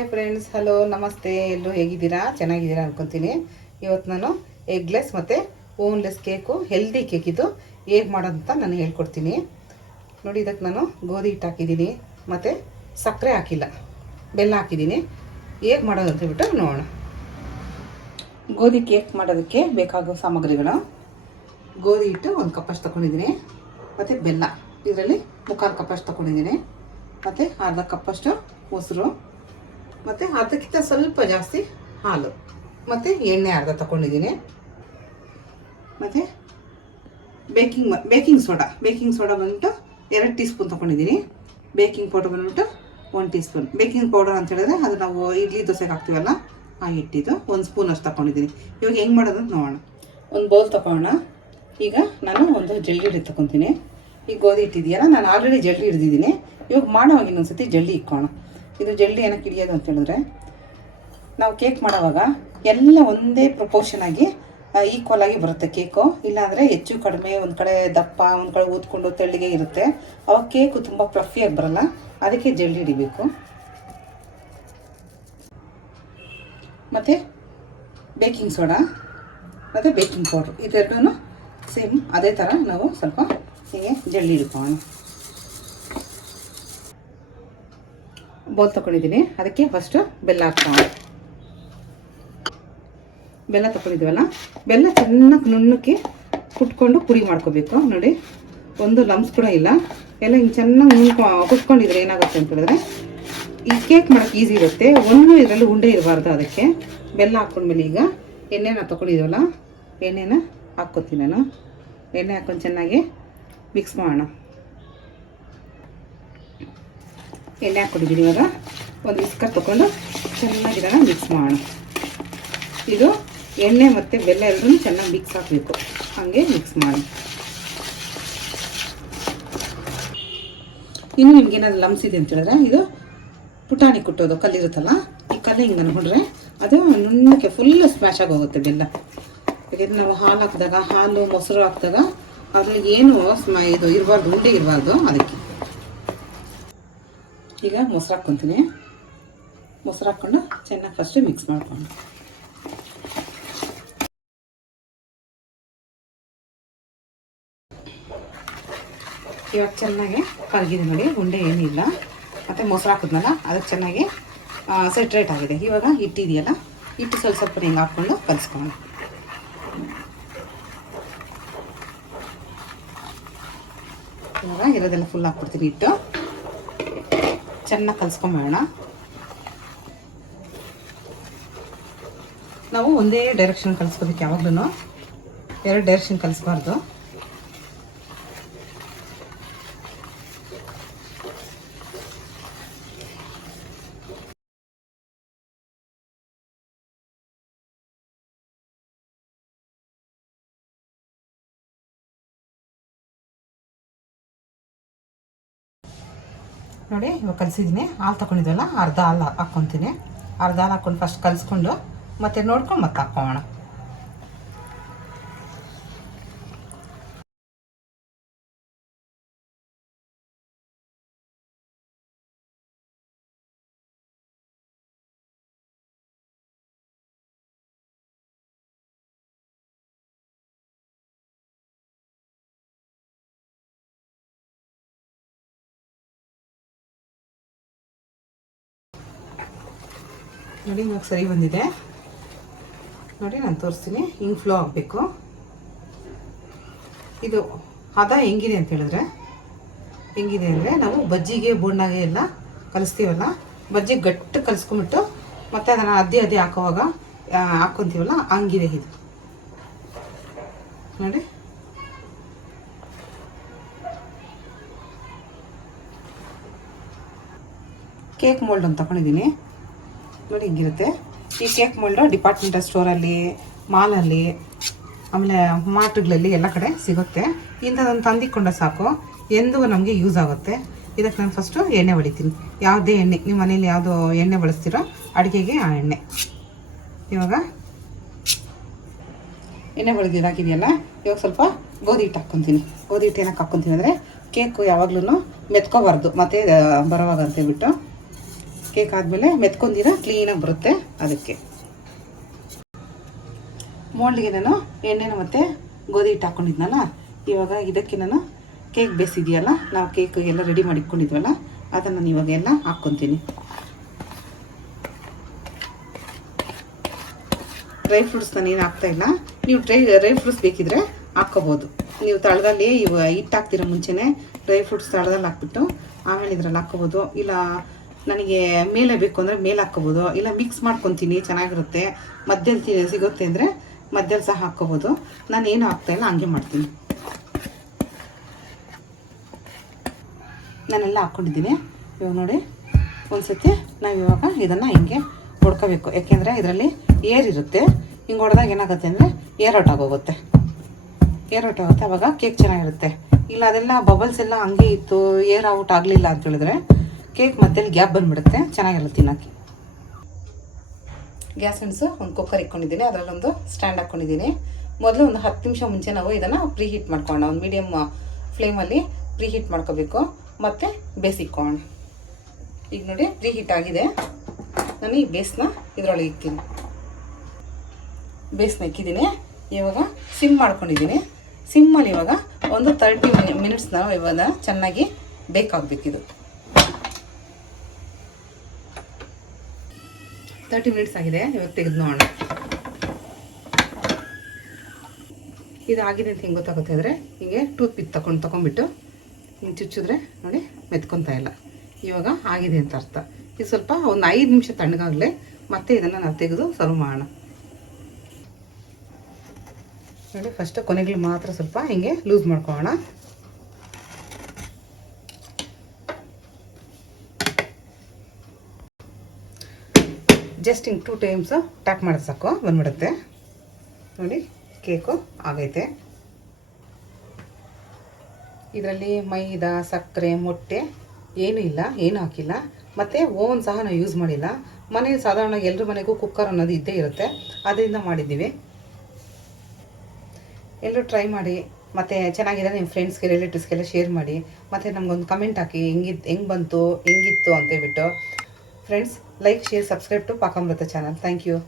Hi friends, hello, ನಮಸ್ತೆ. ಎಲ್ಲರೂ ಹೇಗಿದ್ದೀರಾ? ಚೆನ್ನಾಗಿದ್ದೀರಾ ಅನ್ಕೊತೀನಿ. ಇವತ್ತು ನಾನು ಎಗ್ಲೆಸ್ ಮತ್ತು ಓನ್ಲೆಸ್ ಕೇಕು, ಹೆಲ್ದಿ ಕೇಕ್ ಇದು ಹೇಗೆ ಮಾಡೋದಂತ ನಾನು ಹೇಳ್ಕೊಡ್ತೀನಿ. ನೋಡಿ, ಇದಕ್ಕೆ ನಾನು ಗೋಧಿ ಹಿಟ್ಟು ಹಾಕಿದ್ದೀನಿ ಮತ್ತು ಸಕ್ಕರೆ ಹಾಕಿಲ್ಲ, ಬೆಲ್ಲ ಹಾಕಿದ್ದೀನಿ. ಹೇಗೆ ಮಾಡೋದು ಅಂತ ಹೇಳ್ಬಿಟ್ಟು ನೋಡೋಣ. ಗೋಧಿ ಕೇಕ್ ಮಾಡೋದಕ್ಕೆ ಬೇಕಾಗೋ ಸಾಮಗ್ರಿಗಳು: ಗೋಧಿ ಹಿಟ್ಟು 1 ಕಪ್ಪಷ್ಟು ತೊಗೊಂಡಿದ್ದೀನಿ, ಮತ್ತು ಬೆಲ್ಲ ಇದರಲ್ಲಿ 3/4 ಕಪ್ಪಷ್ಟು ತೊಗೊಂಡಿದ್ದೀನಿ, ಮತ್ತು ಅರ್ಧ ಕಪ್ಪಷ್ಟು ಮೊಸರು, ಮತ್ತು ಅರ್ಧಕ್ಕಿಂತ ಸ್ವಲ್ಪ ಜಾಸ್ತಿ ಹಾಲು, ಮತ್ತು ಎಣ್ಣೆ ಅರ್ಧ ತೊಗೊಂಡಿದ್ದೀನಿ, ಮತ್ತು ಬೇಕಿಂಗ್ ಸೋಡಾ ಬಂದ್ಬಿಟ್ಟು 2 ಟೀ ಸ್ಪೂನ್ ತೊಗೊಂಡಿದ್ದೀನಿ. ಬೇಕಿಂಗ್ ಪೌಡರ್ ಬಂದ್ಬಿಟ್ಟು 1 ಟೀ ಸ್ಪೂನ್. ಬೇಕಿಂಗ್ ಪೌಡರ್ ಅಂತ ಹೇಳಿದ್ರೆ ಅದು ನಾವು ಇಡ್ಲಿ ದೋಸೆಗೆ ಹಾಕ್ತೀವಲ್ಲ ಆ ಹಿಟ್ಟಿದು 1 ಸ್ಪೂನ್ ಅಷ್ಟು ತೊಗೊಂಡಿದ್ದೀನಿ. ಇವಾಗ ಹೆಂಗೆ ಮಾಡೋದು ನೋಡೋಣ. ಒಂದು ಬೌಲ್ ತೊಗೊಳ್ಳೋಣ. ಈಗ ನಾನು ಒಂದು ಜಲ್ಡಿ ಹಿಟ್ಟು ತೊಗೊತೀನಿ. ಈ ಗೋಧಿ ಹಿಟ್ಟಿದೆಯಲ್ಲ, ನಾನು ಆಲ್ರೆಡಿ ಜಲ್ಡಿ ಹಿಡಿದಿದ್ದೀನಿ. ಇವಾಗ ಮಾಡೋವಾಗ ಇನ್ನೊಂದ್ಸತಿ ಜಲ್ಡಿ ಇಕ್ಕೋಣ. ಇದು ಜಲ್ಡಿ ಏನಕ್ಕೆ ಹಿಡಿಯೋದು ಅಂತ ಹೇಳಿದ್ರೆ, ನಾವು ಕೇಕ್ ಮಾಡೋವಾಗ ಎಲ್ಲ ಒಂದೇ ಪ್ರಪೋರ್ಷನ್ ಆಗಿ ಈಕ್ವಲ್ ಆಗಿ ಬರುತ್ತೆ ಕೇಕು. ಇಲ್ಲಾಂದರೆ ಹೆಚ್ಚು ಕಡಿಮೆ, ಒಂದು ಕಡೆ ದಪ್ಪ, ಒಂದು ಕಡೆ ಊದ್ಕೊಂಡು ತೆಳ್ಳಗೆ ಇರುತ್ತೆ. ಅವಾಗ ಕೇಕು ತುಂಬ ಫ್ಲಫಿಯಾಗಿ ಬರಲ್ಲ. ಅದಕ್ಕೆ ಜಲ್ಡಿ ಹಿಡಿಬೇಕು. ಮತ್ತು ಬೇಕಿಂಗ್ ಸೋಡಾ ಮತ್ತು ಬೇಕಿಂಗ್ ಪೌಡ್ರ್ ಇದೆರಡೂ ಸೇಮ್ ಅದೇ ಥರ ನಾವು ಸ್ವಲ್ಪ ಹೀಗೆ ಜಲ್ಡಿ ಹಿಡ್ಕೊಳ್ಳೋಣ. ಬೌಲ್ ತೊಗೊಂಡಿದ್ದೀನಿ, ಅದಕ್ಕೆ ಫಸ್ಟು ಬೆಲ್ಲ ಹಾಕ್ಕೊಳ್ಳೋಣ. ಬೆಲ್ಲ ತೊಗೊಂಡಿದ್ದೀವಲ್ಲ, ಬೆಲ್ಲ ಚೆನ್ನಾಗಿ ನುಣ್ಣಕ್ಕೆ ಕುಟ್ಕೊಂಡು ಪುಡಿ ಮಾಡ್ಕೋಬೇಕು. ನೋಡಿ, ಒಂದು ಲಮ್ಸ್ ಕೂಡ ಇಲ್ಲ. ಎಲ್ಲ ಹಿಂಗೆ ಚೆನ್ನಾಗಿ ಕುಟ್ಕೊಂಡಿದ್ರೆ ಏನಾಗುತ್ತೆ ಅಂತ ಹೇಳಿದ್ರೆ ಈ ಕೇಕ್ ಮಾಡೋಕ್ಕೆ ಈಸಿ ಇರುತ್ತೆ. ಒಂದು ಇದರಲ್ಲಿ ಉಂಡೆ ಇರಬಾರ್ದು. ಅದಕ್ಕೆ ಬೆಲ್ಲ ಹಾಕ್ಕೊಂಡ್ಮೇಲೆ ಈಗ ಎಣ್ಣೆನ ತೊಗೊಂಡಿದ್ದೀವಲ್ಲ, ಎಣ್ಣೆನ ಹಾಕ್ಕೊತೀನಿ ನಾನು. ಎಣ್ಣೆ ಹಾಕ್ಕೊಂಡು ಚೆನ್ನಾಗಿ ಮಿಕ್ಸ್ ಮಾಡೋಣ. ಎಣ್ಣೆ ಹಾಕ್ಕೊಂಡಿದ್ದೀನಿ. ಇವಾಗ ಒಂದು ವಿಸ್ಕರ್ ತೊಗೊಂಡು ಚೆನ್ನಾಗಿ ಇದನ್ನು ಮಿಕ್ಸ್ ಮಾಡೋಣ. ಇದು ಎಣ್ಣೆ ಮತ್ತು ಬೆಲ್ಲ ಎಲ್ಲರೂ ಚೆನ್ನಾಗಿ ಮಿಕ್ಸ್ ಹಾಕಬೇಕು. ಹಾಗೆ ಮಿಕ್ಸ್ ಮಾಡಿ. ಇನ್ನು ನಿಮ್ಗೆ ಏನಾದರೂ ಲಮ್ಸ್ ಇದೆ ಅಂತ ಹೇಳಿದ್ರೆ, ಇದು ಪುಟಾಣಿ ಕುಟ್ಟೋದು ಕಲ್ಲಿರುತ್ತಲ್ಲ, ಈ ಕಲ್ಲು ಹಿಂಗೆ ಅನ್ಕೊಂಡ್ರೆ ಅದು ನುಣ್ಣಕ್ಕೆ ಫುಲ್ ಸ್ಮ್ಯಾಶ್ ಆಗಿ ಹೋಗುತ್ತೆ ಬೆಲ್ಲ. ಯಾಕೆಂದರೆ ನಾವು ಹಾಲು ಹಾಕಿದಾಗ, ಹಾಲು ಮೊಸರು ಹಾಕಿದಾಗ ಅದರಲ್ಲಿ ಏನು ಇದು ಇರಬಾರ್ದು, ಉಂಡೆ ಇರಬಾರ್ದು. ಅದಕ್ಕೆ ಈಗ ಮೊಸರು ಹಾಕ್ಕೊತೀನಿ. ಮೊಸರು ಹಾಕ್ಕೊಂಡು ಚೆನ್ನಾಗಿ ಫಸ್ಟು ಮಿಕ್ಸ್ ಮಾಡ್ಕೊಂಡು, ಇವಾಗ ಚೆನ್ನಾಗಿ ಕರಗಿದೆ ನೋಡಿ, ಉಂಡೆ ಏನಿಲ್ಲ. ಮತ್ತು ಮೊಸರು ಹಾಕಿದ್ನಲ್ಲ, ಅದಕ್ಕೆ ಚೆನ್ನಾಗಿ ಸೆಟ್ರೇಟ್ ಆಗಿದೆ. ಇವಾಗ ಹಿಟ್ಟಿದೆಯಲ್ಲ, ಹಿಟ್ಟು ಸ್ವಲ್ಪ ಹಿಂಗೆ ಹಾಕ್ಕೊಂಡು ಕಲಿಸ್ಕೊಂಡು, ಇವಾಗ ಇರೋದೆಲ್ಲ ಫುಲ್ ಹಾಕ್ಬಿಡ್ತೀನಿ. ಹಿಟ್ಟು ಚೆನ್ನಾಗಿ ಕಲಿಸ್ಕೊಂಬೇಡ. ನಾವು ಒಂದೇ ಡೈರೆಕ್ಷನ್ ಕಲಿಸ್ಕೋಬೇಕು ಯಾವಾಗಲೂ, 2 ಡೈರೆಕ್ಷನ್ ಕಲಿಸ್ಬಾರ್ದು. ನೋಡಿ, ಇವಾಗ ಕಲಿಸಿದ್ದೀನಿ. ಹಾಲು ತಗೊಂಡಿದ್ವಲ್ಲ, ಅರ್ಧ ಹಾಲು ಹಾಕ್ಕೊತೀನಿ. ಅರ್ಧ ಹಾಲು ಹಾಕ್ಕೊಂಡು ಫಸ್ಟ್ ಕಲಿಸ್ಕೊಂಡು ಮತ್ತೆ ನೋಡ್ಕೊಂಡು ಮತ್ತೆ ಹಾಕ್ಕೊಳ್ಳೋಣ. ನೋಡಿ, ಇವಾಗ ಸರಿ ಬಂದಿದೆ. ನೋಡಿ, ನಾನು ತೋರಿಸ್ತೀನಿ. ಹಿಂಗೆ ಫ್ಲೋ ಆಗಬೇಕು. ಇದು ಹದ ಹೆಂಗಿದೆ ಅಂತ ಹೇಳಿದ್ರೆ, ಹೆಂಗಿದೆ ಅಂದರೆ, ನಾವು ಬಜ್ಜಿಗೆ ಬೋಂಡಾಗೆ ಎಲ್ಲ ಕಲಿಸ್ತೀವಲ್ಲ, ಬಜ್ಜಿಗೆ ಗಟ್ಟಿ ಕಲಿಸ್ಕೊಂಬಿಟ್ಟು ಮತ್ತು ಅದನ್ನು ಅದ್ದಿ ಹಾಕೋವಾಗ ಹಾಕ್ಕೊತೀವಲ್ಲ, ಹಂಗಿದೆ ಇದು. ನೋಡಿ, ಕೇಕ್ ಮೋಲ್ಡ್ ಅಂತ ತಗೊಂಡಿದ್ದೀನಿ. ನೋಡಿ, ಹಿಂಗಿರುತ್ತೆ ಈ ಕೇಕ್ ಮೋಲ್ಡು. ಡಿಪಾರ್ಟ್ಮೆಂಟಲ್ ಸ್ಟೋರಲ್ಲಿ, ಮಾಲಲ್ಲಿ, ಆಮೇಲೆ ಮಾರ್ಟ್ಗಳಲ್ಲಿ ಎಲ್ಲ ಕಡೆ ಸಿಗುತ್ತೆ. ಇಂಥದ್ದೊಂದು ತಂದಿಕೊಂಡ್ರೆ ಸಾಕು, ಎಂದು ನಮಗೆ ಯೂಸ್ ಆಗುತ್ತೆ. ಇದಕ್ಕೆ ನಾನು ಫಸ್ಟು ಎಣ್ಣೆ ಹೊಡಿತೀನಿ. ಯಾವುದೇ ಎಣ್ಣೆ, ನಿಮ್ಮ ಮನೇಲಿ ಯಾವುದೋ ಎಣ್ಣೆ ಬಳಸ್ತೀರೋ ಅಡುಗೆಗೆ, ಆ ಎಣ್ಣೆ. ಇವಾಗ ಎಣ್ಣೆ ಹೊಡೆದಿದ್ದಾಕಿದೆಯಲ್ಲ, ಇವಾಗ ಸ್ವಲ್ಪ ಗೋಧಿ ಹಿಟ್ಟು ಹಾಕ್ಕೊತೀನಿ. ಗೋಧಿ ಹಿಟ್ಟು ಏನಕ್ಕೆ ಹಾಕ್ಕೊತೀನಿ ಅಂದರೆ, ಕೇಕು ಯಾವಾಗಲೂ ಮೆತ್ಕೋಬಾರ್ದು ಮತ್ತೆ ಬರೋವಾಗ ಅಂತೇಳ್ಬಿಟ್ಟು. ಕೇಕ್ ಆದಮೇಲೆ ಮೆತ್ಕೊಂದಿರ ಕ್ಲೀನಾಗಿ ಬರುತ್ತೆ. ಅದಕ್ಕೆ ಮೋಲ್ಡ್ಗೆ ನಾನು ಎಣ್ಣೆನ ಮತ್ತು ಗೋಧಿ ಹಿಟ್ಟು ಹಾಕ್ಕೊಂಡಿದ್ನಲ್ಲ, ಇವಾಗ ಇದಕ್ಕೆ ನಾನು ಕೇಕ್ ಬೇಯಿಸಿದೆಯಲ್ಲ, ನಾವು ಕೇಕ್ ಎಲ್ಲ ರೆಡಿ ಮಾಡಿ ಇಟ್ಕೊಂಡಿದ್ವಲ್ಲ, ಅದನ್ನು ನಾನು ಇವಾಗ ಎಲ್ಲ ಹಾಕ್ಕೊತೀನಿ. ಡ್ರೈ ಫ್ರೂಟ್ಸ್ ನಾನು ಏನು ಹಾಕ್ತಾಯಿಲ್ಲ. ನೀವು ಡ್ರೈ ಫ್ರೂಟ್ಸ್ ಬೇಕಿದ್ರೆ ಹಾಕ್ಕೋಬೋದು. ನೀವು ತಳದಲ್ಲಿ ಹಿಟ್ಟು ಹಾಕ್ತಿರೋ ಮುಂಚೆನೇ ಡ್ರೈ ಫ್ರೂಟ್ಸ್ ತಳದಲ್ಲಿ ಹಾಕ್ಬಿಟ್ಟು ಆಮೇಲೆ ಇದ್ರಲ್ಲಿ ಹಾಕ್ಕೋಬೋದು. ಇಲ್ಲ ನನಗೆ ಮೇಲೆ ಬೇಕು ಅಂದರೆ ಮೇಲೆ ಹಾಕ್ಕೋಬೋದು. ಇಲ್ಲ ಮಿಕ್ಸ್ ಮಾಡ್ಕೊತೀನಿ, ಚೆನ್ನಾಗಿರುತ್ತೆ. ಮಧ್ಯದಲ್ಲಿ ಸಿಗುತ್ತೆ ಅಂದರೆ ಮಧ್ಯದಲ್ಲಿ ಸಹ ಹಾಕ್ಕೋಬೋದು. ನಾನು ಏನು ಹಾಕ್ತಾಯಿಲ್ಲ, ಹಂಗೆ ಮಾಡ್ತೀನಿ. ನಾನೆಲ್ಲ ಹಾಕ್ಕೊಂಡಿದ್ದೀನಿ. ಇವಾಗ ನೋಡಿ, ಒಂದು ಸತಿ ನಾವು ಇವಾಗ ಇದನ್ನು ಹಿಂಗೆ ಹೊಡ್ಕೋಬೇಕು. ಯಾಕೆಂದರೆ ಇದರಲ್ಲಿ ಏರ್ ಇರುತ್ತೆ. ಹಿಂಗೆ ಹೊಡೆದಾಗ ಏನಾಗುತ್ತೆ ಅಂದರೆ ಏರ್ ಔಟ್ ಆಗೋಗುತ್ತೆ. ಏರ್ ಔಟ್ ಆಗುತ್ತೆ, ಆವಾಗ ಕೇಕ್ ಚೆನ್ನಾಗಿರುತ್ತೆ. ಇಲ್ಲ ಅದೆಲ್ಲ ಬಬಲ್ಸ್ ಎಲ್ಲ ಹಂಗೆ ಇತ್ತು, ಏರ್ ಔಟ್ ಆಗಲಿಲ್ಲ ಅಂತ ಹೇಳಿದ್ರೆ ಕೇಕ್ ಮಧ್ಯದಲ್ಲಿ ಗ್ಯಾಪ್ ಬಂದುಬಿಡುತ್ತೆ, ಚೆನ್ನಾಗಿರುತ್ತೆ ತಿನ್ನೋಕ್ಕೆ. ಗ್ಯಾಸ್ ಹಣ್ಸು ಒಂದು ಕುಕ್ಕರ್ ಇಟ್ಕೊಂಡಿದ್ದೀನಿ, ಅದರಲ್ಲೊಂದು ಸ್ಟ್ಯಾಂಡ್ ಹಾಕ್ಕೊಂಡಿದ್ದೀನಿ. ಮೊದಲು ಒಂದು 10 ನಿಮಿಷ ಮುಂಚೆ ನಾವು ಇದನ್ನು ಪ್ರೀ ಹೀಟ್ ಮಾಡ್ಕೊಳ್ಳೋಣ. ಒಂದು ಮೀಡಿಯಮ್ ಫ್ಲೇಮಲ್ಲಿ ಪ್ರೀ ಹೀಟ್ ಮಾಡ್ಕೋಬೇಕು, ಮತ್ತು ಬೇಯಿಸಿಕ್ಕೊಳ್ಳೋಣ. ಈಗ ನೋಡಿ ಪ್ರೀ ಹೀಟ್ ಆಗಿದೆ. ನಾನು ಈ ಬೇಸ್ನ ಇದರೊಳಗೆ ಇಕ್ತೀನಿ. ಬೇಸ್ನ ಇಕ್ಕಿದ್ದೀನಿ. ಇವಾಗ ಸಿಮ್ ಮಾಡ್ಕೊಂಡಿದ್ದೀನಿ. ಸಿಮ್ಮಲ್ಲಿ ಇವಾಗ ಒಂದು 30 ಮಿನಿಟ್ಸ್ ನಾವು ಇವಾಗ ಚೆನ್ನಾಗಿ ಬೇಕಾಗಬೇಕಿದು. 30 ಮಿನಿಟ್ಸ್ ಆಗಿದೆ. ಇವಾಗ ತೆಗೆದು ನೋಡೋಣ. ಇದು ಆಗಿದೆ ಅಂತ ಹಿಂಗೆ ಗೊತ್ತಾಗುತ್ತೆ ಅಂದರೆ ಹೀಗೆ ಟೂತ್ ಪಿಕ್ ತೊಗೊಂಡ್ಬಿಟ್ಟು ಹಿಂಗೆ ಚುಚ್ಚಿದ್ರೆ ನೋಡಿ ಮೆತ್ಕೊತಾ ಇಲ್ಲ. ಇವಾಗ ಆಗಿದೆ ಅಂತ ಅರ್ಥ. ಇದು ಸ್ವಲ್ಪ ಒಂದು 5 ನಿಮಿಷ ತಣ್ಣಗಾಗಲೇ ಮತ್ತೆ ಇದನ್ನು ನಾವು ತೆಗೆದು ಸರ್ವ್ ಮಾಡೋಣ. ನೋಡಿ, ಫಸ್ಟ್ ಕೊನೆಗಳು ಮಾತ್ರ ಸ್ವಲ್ಪ ಹಿಂಗೆ ಲೂಸ್ ಮಾಡ್ಕೊಳ್ಳೋಣ. ಜಸ್ಟ್ ಹಿಂಗೆ 2 ಟೈಮ್ಸ್ ಟ್ಯಾಪ್ ಮಾಡಿದ್ರೆ ಸಾಕು, ಬಂದ್ಬಿಡುತ್ತೆ. ನೋಡಿ ಕೇಕು ಆಗೈತೆ. ಇದರಲ್ಲಿ ಮೈದಾ, ಸಕ್ಕರೆ, ಮೊಟ್ಟೆ ಏನೂ ಇಲ್ಲ, ಏನೂ ಹಾಕಿಲ್ಲ. ಮತ್ತು ಓವನ್ ಸಹ ನಾವು ಯೂಸ್ ಮಾಡಿಲ್ಲ. ಮನೇಲಿ ಸಾಧಾರಣ ಎಲ್ಲರ ಮನೆಗೂ ಕುಕ್ಕರ್ ಅನ್ನೋದು ಇದ್ದೇ ಇರುತ್ತೆ, ಅದರಿಂದ ಮಾಡಿದ್ದೀವಿ. ಎಲ್ಲರೂ ಟ್ರೈ ಮಾಡಿ, ಮತ್ತು ಚೆನ್ನಾಗಿದೆ ನಿಮ್ಮ ಫ್ರೆಂಡ್ಸ್ಗೆ, ರಿಲೇಟಿವ್ಸ್ಗೆಲ್ಲ ಶೇರ್ ಮಾಡಿ. ಮತ್ತು ನಮಗೊಂದು ಕಮೆಂಟ್ ಹಾಕಿ ಹೆಂಗೆ ಬಂತು, ಹೆಂಗಿತ್ತು ಅಂತೇಳ್ಬಿಟ್ಟು. Friends, like, share, subscribe to Paka Amrutha channel. Thank you.